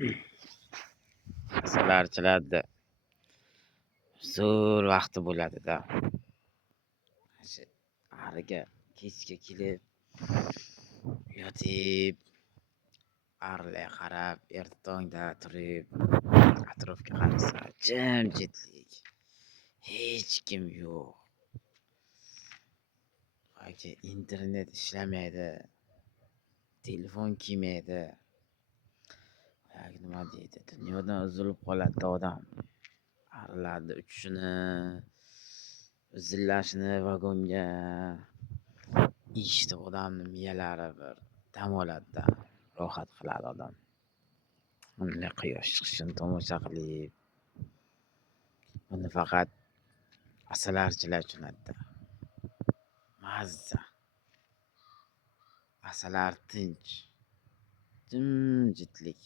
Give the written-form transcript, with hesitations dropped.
Asalarichilarda zo'r vaqti bo'ladi-da. Shu ariga kechga kelib, yotib, arilarga qarab, erta tongda turib, atrofga qarasa, jimjitlik. Hech kim yo'q. Yoki internet ishlamaydi, telefon kelmaydi. Yoki nima deydi, dunyodan uzilib qoladi odam. Arilarni uchishini, zillashini vagonga eshitib odamni miyalari bir dam oladi-da, rohat qiladi odam. Unday quyosh chiqishini tomosha qilib, buni faqat asalarichilar tushunadi-da. Mazza. Asalar tinch, jimjitlik.